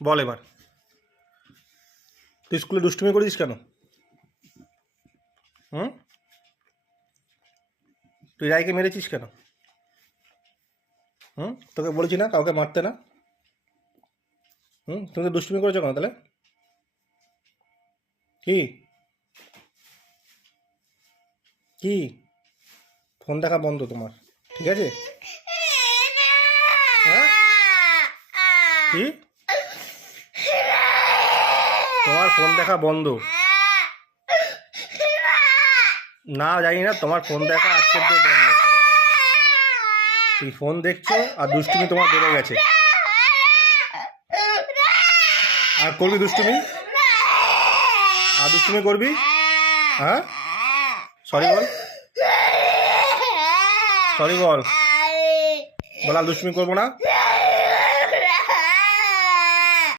বল এবার, তুই স্কুলে দুষ্টুমি করেছিস কেন? তুই রায়কে মেরেছিস কেন? তোকে বলেছি না কাউকে মারতে না? তুমি তো দুষ্টুমি করেছো কেন তাহলে? কি কি ফোন দেখা বন্ধ তোমার, ঠিক আছে? হ্যাঁ, কি তোমার ফোন দেখা বন্ধ? না, জানি না, তোমার ফোন দেখা আজকের দিয়ে বন্ধ। তুই ফোন দেখছো আর দুষ্টুমি তোমার বেড়ে গেছে। আর করবি দুষ্টুমি? আর দুষ্টুমি করবি? হ্যাঁ, সরি বল, সরি বল, বল আর দুষ্টুমি করবো না।